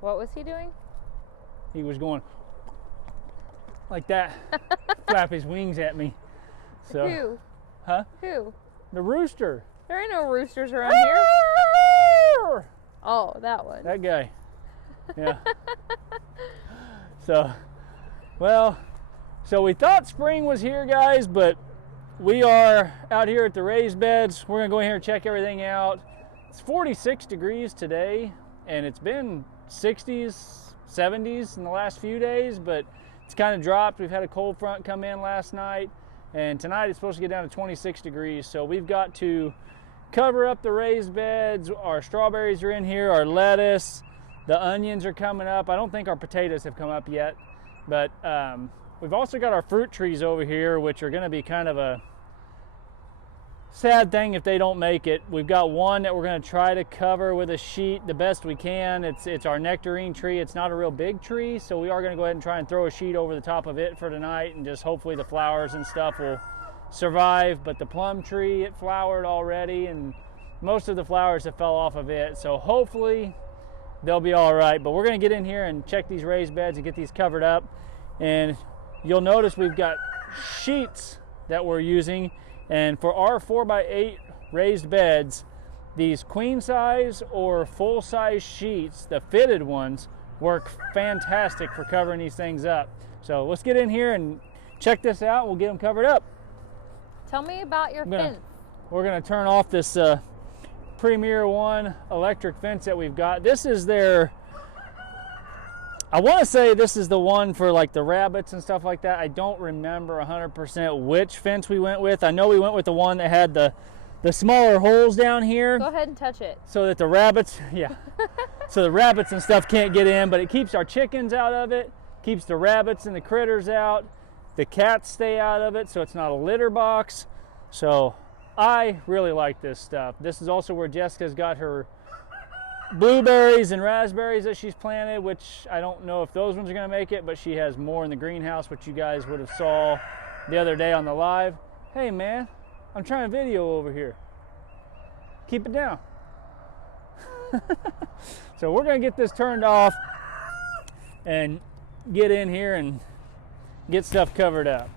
What was he doing? He was going like that, flap his wings at me. So, Who? huh? Who? The rooster. There ain't no roosters around here. Oh, that one. That guy. Yeah. So, well, so we thought spring was here, guys, but we are out here at the raised beds. We're gonna go in here and check everything out. It's 46 degrees today, and it's been 60s, 70s in the last few days, but it's kind of dropped. We've had a cold front come in last night, and tonight it's supposed to get down to 26 degrees. So we've got to cover up the raised beds. Our strawberries are in here, our lettuce, the onions are coming up. I don't think our potatoes have come up yet, but we've also got our fruit trees over here, which are gonna be kind of a sad thing if they don't make it. We've got one that we're going to try to cover with a sheet the best we can. It's our nectarine tree. It's not a real big tree, so we are going to go ahead and try and throw a sheet over the top of it for tonight, and just hopefully the flowers and stuff will survive. But the plum tree, it flowered already, and most of the flowers have fell off of it, so hopefully they'll be all right. But we're going to get in here and check these raised beds and get these covered up. And you'll notice we've got sheets that we're using. And for our 4x8 raised beds, these queen size or full size sheets, the fitted ones, work fantastic for covering these things up. So let's get in here and check this out. We'll get them covered up. Tell me about your fence. We're gonna turn off this Premier One electric fence that we've got. This is their, I want to say this is the one for like the rabbits and stuff like that. I don't remember 100% which fence we went with. I know we went with the one that had the smaller holes down here. Go ahead and touch it. So that the rabbits, yeah. So the rabbits and stuff can't get in, but it keeps our chickens out of it, keeps the rabbits and the critters out. The cats stay out of it, so it's not a litter box. So I really like this stuff. This is also where Jessica's got her blueberries and raspberries that she's planted, which I don't know if those ones are going to make it, but she has more in the greenhouse, which you guys would have saw the other day on the live. Hey man, I'm trying to video over here. Keep it down. So we're going to get this turned off and get in here and get stuff covered up.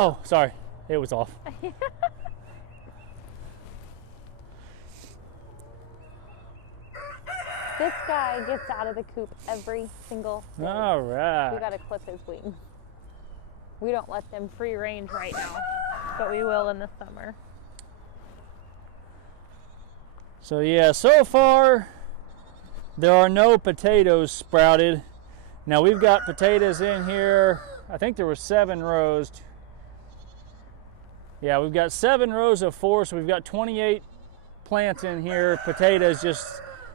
Oh, sorry, it was off. This guy gets out of the coop every single day. All right. We gotta clip his wings. We don't let them free range right now, but we will in the summer. So yeah, so far there are no potatoes sprouted. Now we've got potatoes in here. I think there were 7 rows. Yeah, we've got 7 rows of 4, so we've got 28 plants in here. Potatoes, just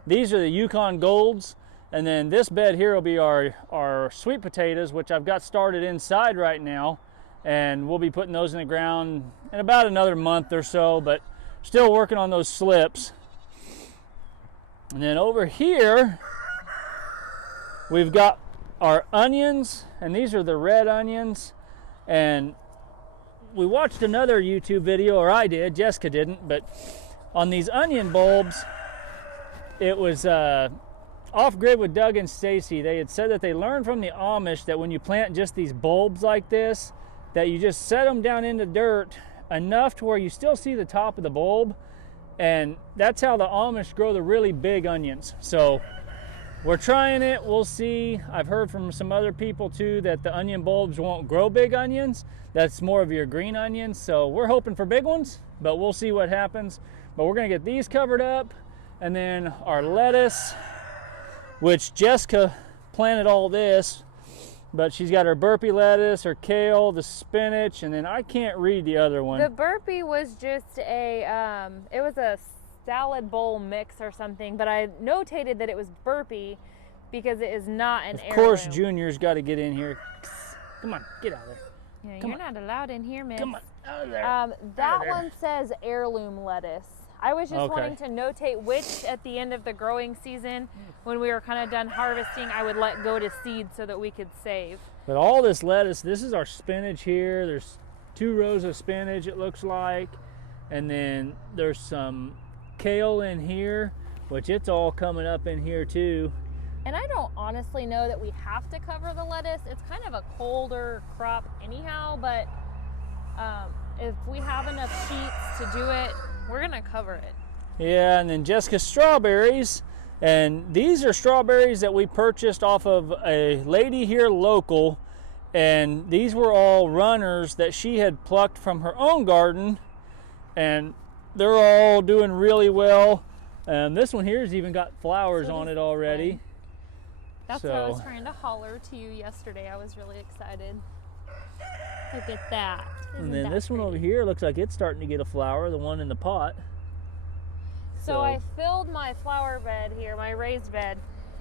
these are the Yukon Golds, and then this bed here will be our sweet potatoes, which I've got started inside right now, and we'll be putting those in the ground in about another month or so, but still working on those slips. And then over here we've got our onions, and these are the red onions. And we watched another YouTube video, or I did, Jessica didn't, but on these onion bulbs, it was off-grid with Doug and Stacy. They had said that they learned from the Amish that when you plant just these bulbs like this, that you just set them down into dirt enough to where you still see the top of the bulb, and that's how the Amish grow the really big onions. So we're trying it, we'll see. I've heard from some other people too that the onion bulbs won't grow big onions. That's more of your green onions. So we're hoping for big ones, but we'll see what happens. But we're gonna get these covered up, and then our lettuce, which Jessica planted all this, but she's got her burpee lettuce, her kale, the spinach, and then I can't read the other one. The burpee was just a, it was a salad bowl mix or something, but I notated that it was burpee because it is not an heirloom. Of course, Junior's got to get in here. Come on, get out of there. Yeah, you're not allowed in here, miss. Come on, out of there. That one says heirloom lettuce. I was just Okay. wanting to notate which at the end of the growing season, when we were kind of done harvesting, I would let go to seed so that we could save. But all this lettuce, this is our spinach here. There's 2 rows of spinach, it looks like. And then there's some kale in here, which it's all coming up in here too. And I don't honestly know that we have to cover the lettuce. It's kind of a colder crop anyhow, but if we have enough sheets to do it, we're gonna cover it. Yeah, and then Jessica's strawberries. And these are strawberries that we purchased off of a lady here local. And these were all runners that she had plucked from her own garden. And they're all doing really well. And this one here has even got flowers on it already. That's what I was trying to holler to you yesterday. I was really excited. Look at that. And then this one over here looks like it's starting to get a flower, the one in the pot. So I filled my flower bed here, my raised bed,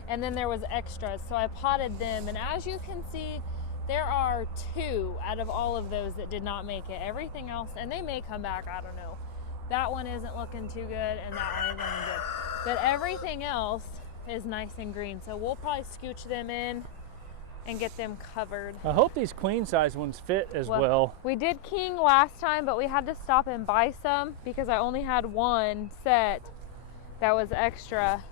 and then there was extras. So I potted them. And as you can see, there are 2 out of all of those that did not make it. Everything else, and they may come back, I don't know. That one isn't looking too good, and that one isn't looking good. But everything else is nice and green. So we'll probably scooch them in and get them covered. I hope these queen size ones fit as well. We did king last time, but we had to stop and buy some because I only had one set that was extra.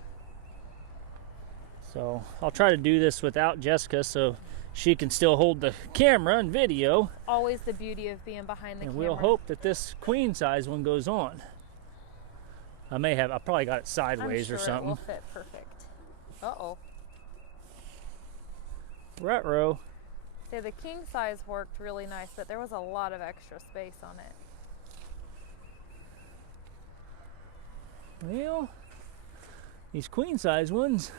So I'll try to do this without Jessica so she can still hold the camera and video. Always the beauty of being behind the camera. And we'll hope that this queen size one goes on. I probably got it sideways or something. It will fit perfect. Uh-oh. Ruh-roh. See, the king size worked really nice, but there was a lot of extra space on it. Well, these queen size ones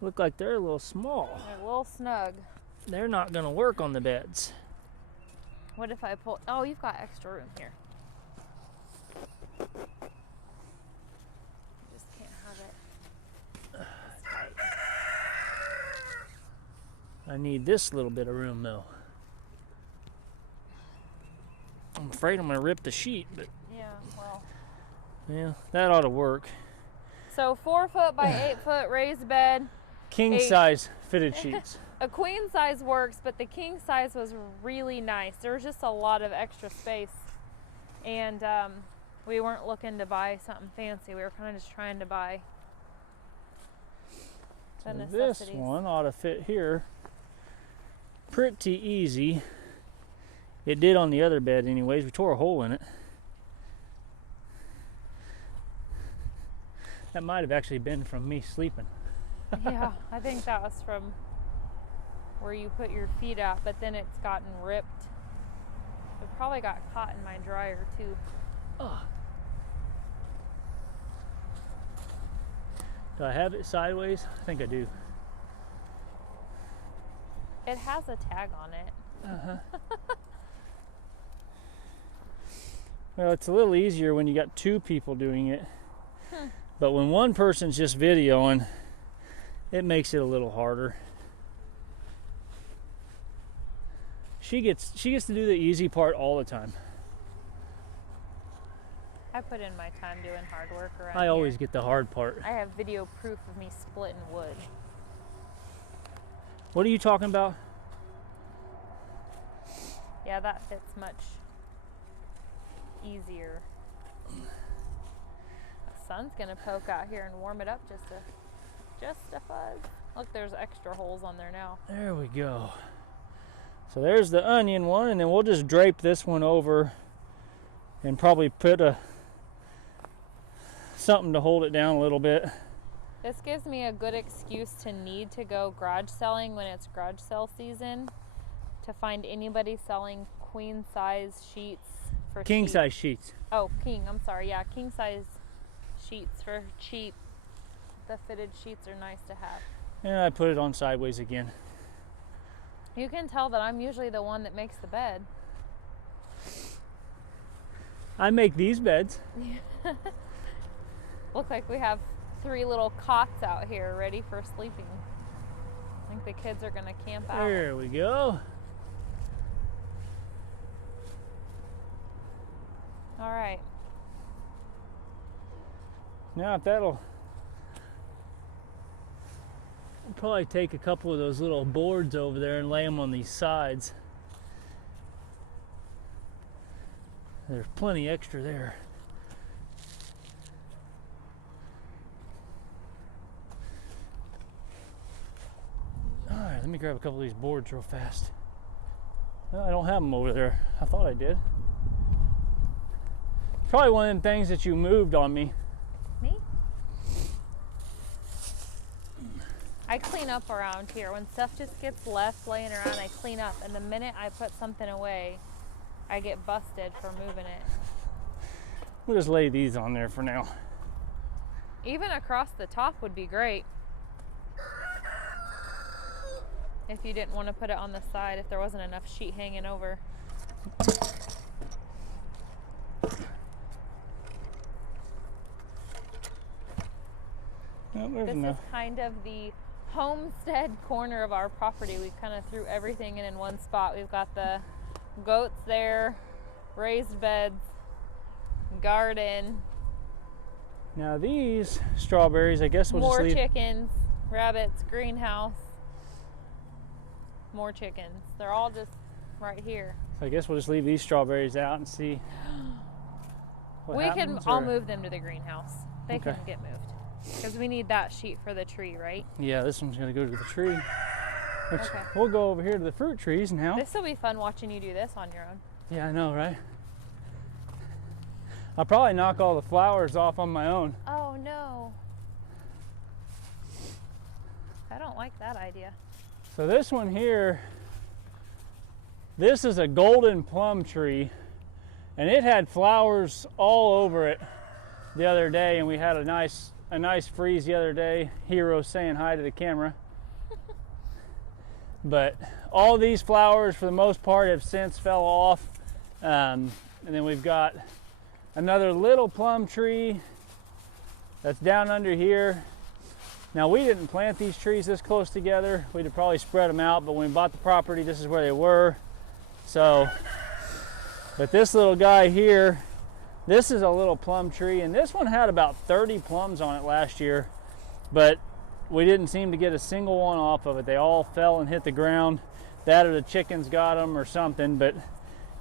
look like they're a little small. They're a little snug. They're not going to work on the beds. What if I pull? Oh, you've got extra room here. Just can't have it. I need this little bit of room though. I'm afraid I'm going to rip the sheet, but yeah, well. Yeah, that ought to work. So 4 foot by 8 foot raised bed. King size fitted sheets. A queen size works, but the king size was really nice. There was just a lot of extra space. And we weren't looking to buy something fancy. We were kind of just trying to buy the necessities. This one ought to fit here pretty easy. It did on the other bed anyways. We tore a hole in it. That might have actually been from me sleeping. Yeah, I think that was from where you put your feet at, but then it's gotten ripped. It probably got caught in my dryer too. Oh. Do I have it sideways? I think I do. It has a tag on it. Uh-huh. Well, it's a little easier when you got 2 people doing it. But when one person's just videoing, it makes it a little harder. She gets to do the easy part all the time. I put in my time doing hard work around I always here. get the hard part. I have video proof of me splitting wood. What are you talking about? Yeah, that fits much easier. The sun's gonna poke out here and warm it up just a fuzz. Look, there's extra holes on there now. There we go. So there's the onion one, and then we'll just drape this one over and probably put something to hold it down a little bit. This gives me a good excuse to need to go garage selling when it's garage sale season, to find anybody selling queen size sheets for King cheap. size sheets. Oh, king, I'm sorry. Yeah, king size sheets for cheap. The fitted sheets are nice to have. And I put it on sideways again. You can tell that I'm usually the one that makes the bed. I make these beds. Look like we have 3 little cots out here ready for sleeping. I think the kids are gonna camp out. There we go. All right. Now if that'll we'll probably take a couple of those little boards over there and lay them on these sides. There's plenty extra there. All right, let me grab a couple of these boards real fast. Well, I don't have them over there. I thought I did. Probably one of them things that you moved on me. Me? I clean up around here. When stuff just gets left laying around, I clean up. And the minute I put something away, I get busted for moving it. We'll just lay these on there for now. Even across the top would be great. If you didn't want to put it on the side, if there wasn't enough sheet hanging over. Oh, there's This enough. is kind of the homestead corner of our property. We kind of threw everything in one spot. We've got the goats there, raised beds, garden, Now these strawberries, I guess we'll more just leave. chickens, rabbits, greenhouse, more chickens. They're all just right here. I guess we'll just leave these strawberries out and see what We can, happens, I'll or- move them to the greenhouse. They Okay. can get moved. Because we need that sheet for the tree, right? Yeah, this one's gonna go to the tree. Which Okay. We'll go over here to the fruit trees now. This will be fun watching you do this on your own. Yeah, I know, right? I'll probably knock all the flowers off on my own. Oh no. I don't like that idea. So this one here, this is a golden plum tree, and it had flowers all over it the other day, and we had a nice freeze the other day. Hero saying hi to the camera. But all these flowers, for the most part, have since fell off. And then we've got another little plum tree that's down under here. Now, we didn't plant these trees this close together. We'd have probably spread them out, but when we bought the property, this is where they were. So, but this little guy here, this is a little plum tree, and this one had about 30 plums on it last year, but we didn't seem to get a single one off of it. They all fell and hit the ground. That or the chickens got them or something, but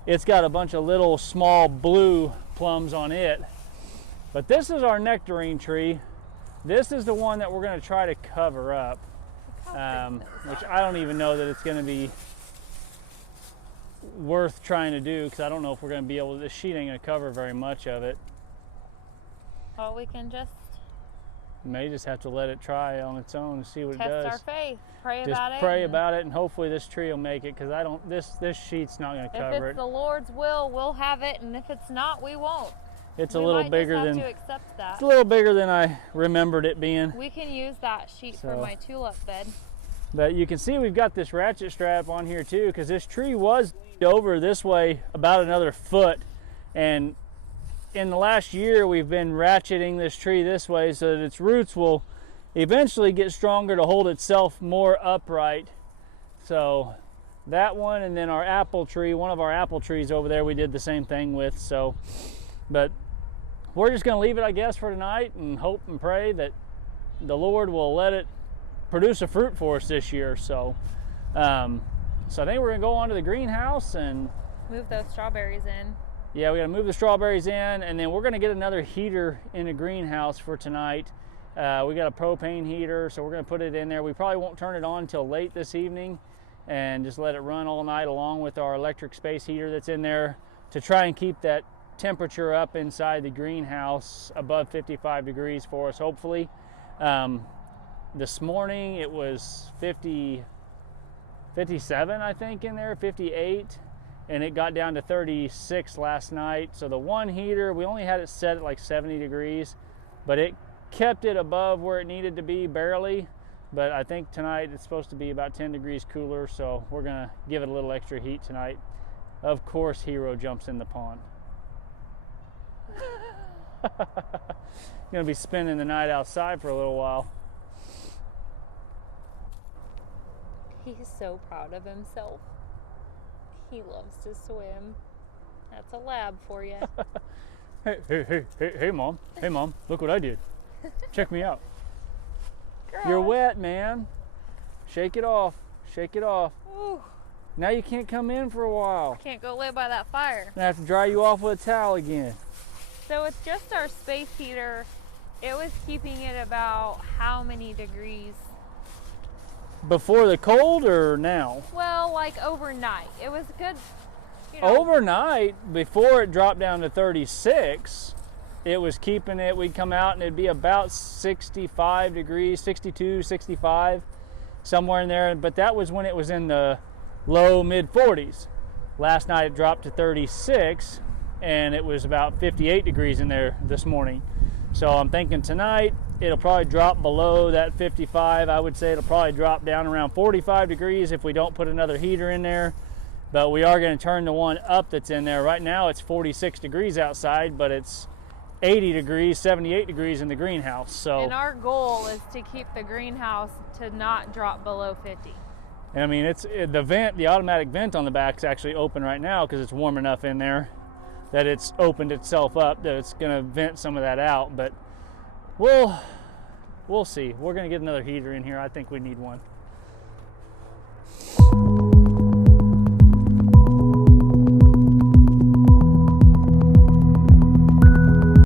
it's got a bunch of little small blue plums on it. But this is our nectarine tree. This is the one that we're going to try to cover up, which I don't even know that it's going to be worth trying to do, because I don't know if we're going to be able to, this sheet ain't going to cover very much of it. Well, we can just May just have to let it try on its own and see what it test does. our faith. Pray Just about it. pray and about it, and hopefully this tree will make it, because I don't, this sheet's not going to If cover it's it. the Lord's will, we'll have it, and if it's not, we won't. It's we a little might bigger just have than to accept that. it's a little bigger than I remembered it being. We can use that sheet for So- my tulip bed. But you can see we've got this ratchet strap on here too, because this tree was leaned over this way about another foot, and in the last year we've been ratcheting this tree this way so that its roots will eventually get stronger to hold itself more upright. So that one, and then our apple tree, one of our apple trees over there, we did the same thing with. So, but we're just going to leave it, I guess, for tonight, and hope and pray that the Lord will let it produce a fruit for us this year. So so I think we're gonna go on to the greenhouse, and Move those strawberries in. yeah, we gotta move the strawberries in, and then we're gonna get another heater in the greenhouse for tonight. We got a propane heater, so we're gonna put it in there. We probably won't turn it on until late this evening, and just let it run all night along with our electric space heater that's in there, to try and keep that temperature up inside the greenhouse above 55 degrees for us, hopefully. This morning it was 57, I think, in there, 58, and it got down to 36 last night. So the one heater, we only had it set at like 70 degrees, but it kept it above where it needed to be barely. But I think tonight it's supposed to be about 10 degrees cooler, so we're gonna give it a little extra heat tonight. Of course, Hero jumps in the pond. Gonna be spending the night outside for a little while. He's so proud of himself. He loves to swim. That's a lab for you. Hey, mom. Hey, mom. Look what I did. Check me out. Girl. You're wet, man. Shake it off. Shake it off. Ooh. Now you can't come in for a while. Can't go live by that fire. I have to dry you off with a towel again. So with just our space heater, it was keeping it about how many degrees? Before the cold or now? Well, like overnight. It was good. You know, Overnight, before it dropped down to 36, it was keeping it, we'd come out and it'd be about 65 degrees, 62, 65, somewhere in there. But that was when it was in the low mid 40s. Last night it dropped to 36 and it was about 58 degrees in there this morning. So I'm thinking tonight it'll probably drop below that 55. I would say it'll probably drop down around 45 degrees if we don't put another heater in there. But we are going to turn the one up that's in there. Right now it's 46 degrees outside, but it's 80 degrees, 78 degrees in the greenhouse. So, and our goal is to keep the greenhouse to not drop below 50. I mean, the automatic vent on the back is actually open right now because it's warm enough in there that it's opened itself up, that it's going to vent some of that out. But we'll see. We're going to get another heater in here. I think we need one.